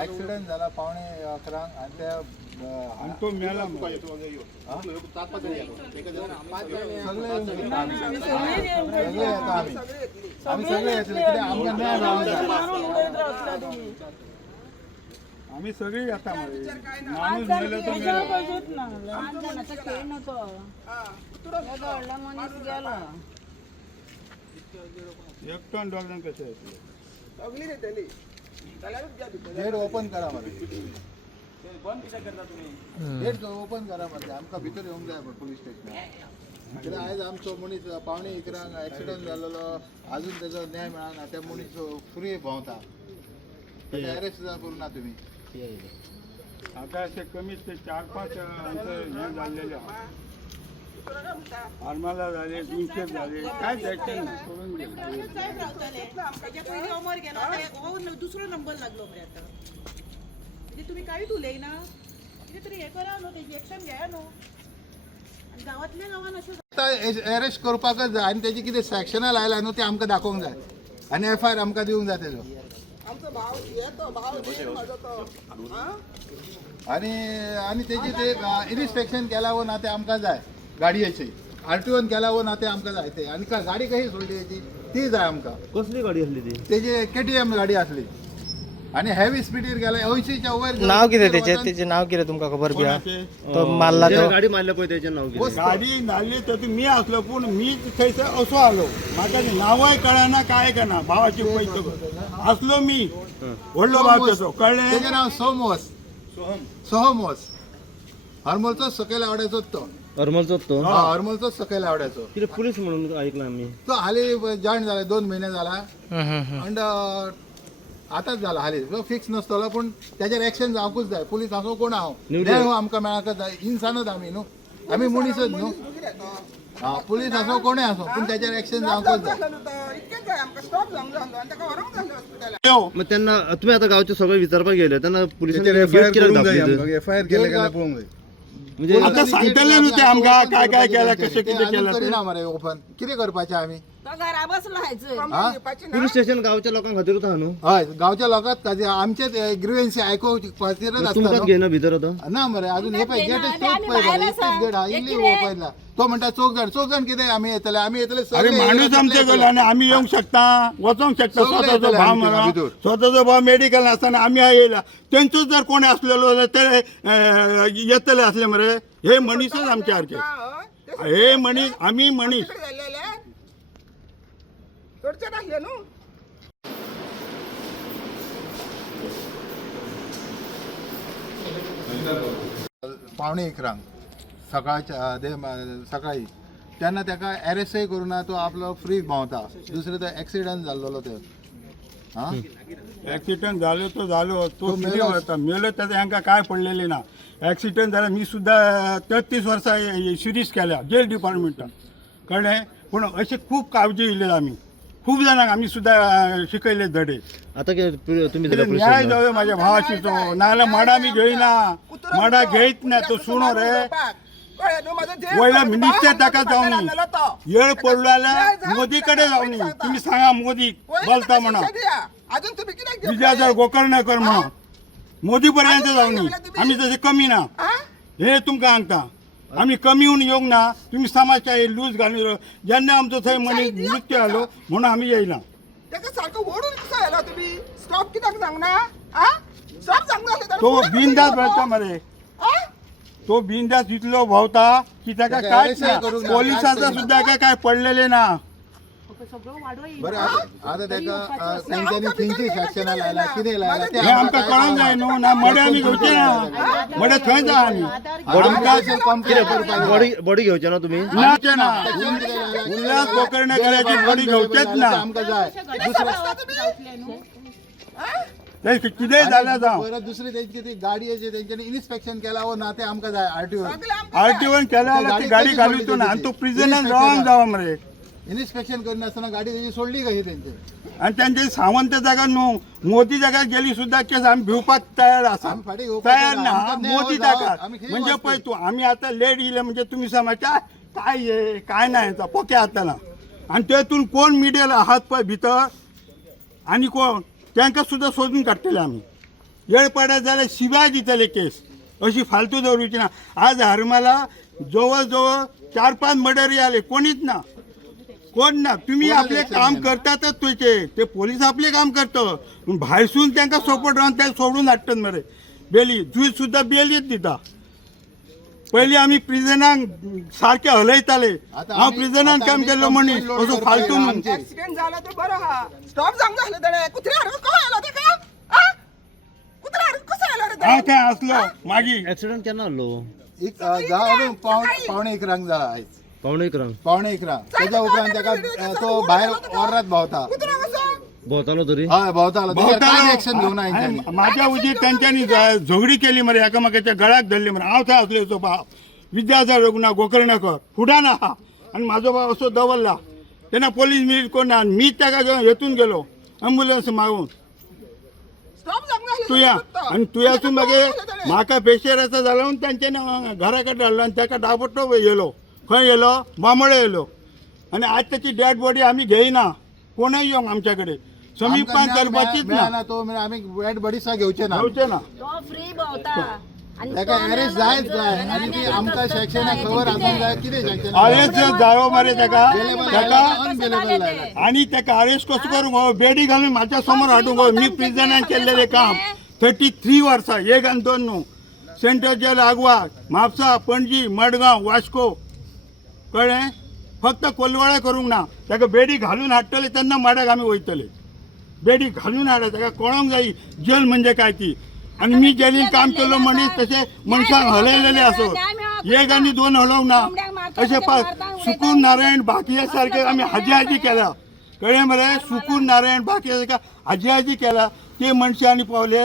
Accident झाला 11:15 आणि त्या आणि तो मेला सगळे आम्ही सगळे येतले आमका न्याय मिळाला आम्ही सगळे येता माणूस मेलं तर एक टन डॉलर कसे गेट ओपन करा मला गेट ओपन करा म्हणजे आमका भितर येऊन जाय पोलीस स्टेशन कित्याक आयज आमचो मनीस 11:15 ऍक्सिडेंट जाल्लो अजून त्याचा न्याय मेळना त्या मनीस फ्री भोंवता अरेस्ट करू ना तुम्ही आता असे कमीत ते 4-5 हे झालेले आर्माला झाले 200 झाले काय द्यायचं सोडून दुसरो नंबर लागलो मरे आता तुम्ही काहीच उलय ना तरी हे करा न्हू तेजी एक्शन घ्या न्हू आणि गावातल्या गावान अशें अरेस्ट करपाकच जाय आणि त्याची कितें सॅक्शनां लायला न्हू ते आमकां दाखोवंक जाय आनी FIR आमकां दिवंक जाय तेजो आणि तेजी ते इन्स्पेक्शन केला वो ना ते आमकां जाय गाडयेची RTOन केला वो ना ते आमकां जाय ते आनी गाडी कशी सोडली तेची ती जाय आमकां कसली गाडी असली ती तेजी KTM गाडी असली आणि हेवी स्पीडीर गेला 80च्या वयर नाव कितें तेचे नाव कितें तुमकां खबर बी हा तो मारला तो गाडी मारल्या पळय तेचे नाव कितें गाडी नाली तर मी असलो पण मी थंयसर असो आलो म्हाका नांवय कळना काय कळना भावाची पयस असलो मी व्हडलो भाव त्याचो कळ्ळें तेजें नाव सोहम वोस हरमलचो सकयल आवड्याचो तो हरमलचो तो हरमलचो सकयल आवड्याचो कितें पुलीस म्हणून ऐकला आम्ही तो हाली जॉईन जाला 2 महिने जाला अंड आताच झाला हाली फिक्स नसतलो पण त्याच्यार एक्शन जावकूच जाय पुलीस असो कोण हांव न्याय आमकां मेळाकच जाय इन्सानच आमी न्हू आमी मनीसच न्हू पुलीस असो कोणूय असो पण त्याच्यार एक्शन जावकूच जाय मग त्यांना तुम्ही आता गावचे सगळे विचारपाक गेले त्यांना पोलिसांनी FIR केले का पळोवंक जाय म्हणजे आता सांगतले न्हू ते आमकां काय काय केला कशें कितें केला करिना मरे ओपन कितें करपाचें आमी घरा बसलो पोलीस स्टेशन गावच्या लोकांक खातीरूच आहा न्हू हय गांवच्या लोकांक आमचेच ग्रिवेन्सी आयकोवपाचेरच तुमकांच आसता घेना भितर आता ना मरे अजून हे पळय गेट चोक पळय गेट हा इल्ली पळयला तो म्हणटा चोक जाण कितें आमी येतले अरे सगळे माणूस आमचे गेलो आणि आम्ही येऊंक शकता वचोंक शकता स्वताचो भाव म्हणून स्वताचो भाव मेडिकल नासतना आम्ही येयला तेंचोच जर कोणी असलेलो जाल्यार ते येतले असले मरे हे मनीसच आमचे सारखे हे मनीस आम्ही मनीस पावणे 11 सकाळी तेन्ना ताका अरेस्टय करूना तो आपलो फ्री भोंवता दुसरे तो एक्सिडंट जाल्लो ते ऍक्सिडेंट झालो तो झालो तो किती होता मेलो त्याचा हांकां काय पडलेले ना ऍक्सिडेंट झाला मी सुद्धा 33 वर्सां सिरीज केल्या जेल डिपार्टमेंटान कळ्ळें पूण अशे खूब काळजी येयले आमी खूब जाणांक आमी सुद्धा शिकयले धडे आता तुम्ही दिला पोलीस न्याय जावं माझ्या भावाची तो नाल्यार माडा मी घेयना माडा घेयत ना तो सुणो रे वयल्या मिनिस्टर ताका जावनी येळ पडलो जाल्यार मोदी कडेन जावनी तुम्ही सांगा मोदीक बोलता म्हणा विजयाचर गोकर्णकर म्हणा मोदी पर्यंत जावनी आमी तशें कमी ना हे तुमकां सांगता आम्ही कमी होऊन येऊंक ना तुम्ही समाजच्या लूज घालून जेन्ना आमचो थंय मनीस मृत्यू जालो म्हणून आम्ही येयला तो बिनदास भरता मरे तो बिनदास इतलो भोवता की ताका कांयच ना पोलिसांचा सुद्धा काय पडलेले ना बरें आता ताका तेंच्यांनी खंयची सॅक्शनां लायला कितें लायला ते हे आमकां कळोंक जाय न्हू ना मडे आमी घेवचे ना मडे थंय जा आमी बॉडी घेवचे ना तुम्ही नाचे ना उल्हास गोकर्णेकराची बॉडी घेवचेच ना आमकां जाय ते कितेंय जाल्यार जावं परत दुसरी तेंची ती गाडयेची तेंच्यांनी इन्स्पेक्शन केला वो ना ते आमकां जाय RTOन केल्या जाल्यार ती गाडी घालूचो ना आनी तो प्रिजनान रावंक जावो मरे इन्स्पेक्शन करिनासतना गाडी तेजी सोडली कशी तेंचे आणि त्यांचे सावंत जागा न्हू मोदी जागा गेली सुद्धा केस आम्ही भिवपाक तयार आसा तयार ना मोदी जागा म्हणजे पळय तूं आम्ही आता लेट येयले म्हणजे तुम्ही समजता काय हे काय नाही पोके आताना आणि तेतून कोण मिडियाला आहात पळय भितर आणि कोण त्यांका सुद्धा सोडून काढतले आम्ही येळ पडत जाल्यार शिवाय दितले केस अशी फालतू दवरूची ना. आज हरमाला जवळजवळ 4-5 मर्डर आले कोणीच ना कोण ना. तुम्ही आपले काम करतातच तुझे ते पोलीस आपले काम करतात भायरसून त्यांना सपोर्ट राहून त्या सोडून हाडटात मरे बेली जुई सुद्धा बेलीच दिता. पयलीं आमी प्रिजनाक सारखे हलयताले हांव प्रिजनान काम केल्लो मनीस असो फालतू म्हणून ऍक्सिडेंट झाला तर बरं हा स्टॉप जावंक झालं तेणे कुत्रे हाडून कहो आयलो तेका आ? कुत्रे हाडून कसो आयलो रे हांव थंय आसलो मागीर ऍक्सिडेंट केन्ना जाल्लो जावं पावणे 1 जाला आयज पावणे 11 पावणे 11 त्याच्या उपरांत त्याका तो भायर ओर्रात भोंवता कुत्रे कसो भोंवतालो तरी हय भोंवतालो काय एक्शन घेवना आणि माझ्या उजीर त्यांच्यानी झगडी केली मरे एकामेकाच्या गळ्याक धरली मरे हांव थंय आसलो बाप विद्याधर रघुनाथ गोकर्णकर फुडान आहा आणि माझो बाप असो दवरला तेन्ना पोलीस मिलीट कोण ना मी ताका घेवन हेतून गेलो ॲम्ब्युलन्स मागून स्टॉप जावंक झालं तुया आणि तुयासून मागीर म्हाका पेशेराचो जालो म्हणून त्यांच्यानी घरा कडेन हाडलो आणि ताका डाबोटो येयलो खंय येयलो बांबोळे येयलो आणि आज त्याची डेड बॉडी आमी घेयना कोणय येवंक आमच्या कडेन समीपान करपाचीच ना मेळना तो म्हणजे आमी वेट बडीसा घेवचे ना घेवचे ना तो फ्री भोंवता आनी ताका अरेस्ट जायच जाय आणि ती आमकां सेक्शनाक खबर आसूंक जाय कितें सेक्शन अरेस्ट जावो मरे ताका अनअवेलेबल लायला आणि ताका अरेस्ट कसो करूंक हो बेडी घालून म्हाज्या समोर हाडूंक हो मी प्रिजनान केल्लेलें काम 33 वर्सां 1 आनी 2 न्हू सेंट्रल जेल आगवाद म्हापसा पणजी मडगांव वास्को कळ्ळें फक्त कोलवाळे करूंक ना ताका बेडी घालून हाडटले तेन्ना माडाक आमी वयतले बेडी घालून हाडा ताका कळोंक जायी जेल म्हणजे काय ती आणि मी जेलीन काम केलो मनीस तसे मनशांक हलयलेले असो 1 आनी 2 हलोवंक ना अशें सुकून नारायण बाकीया सारखे आमी हाजी केला कळ्ळें मरे सुकून नारायण बाकीया सारखे हाजी केला ते मनशांनी पावले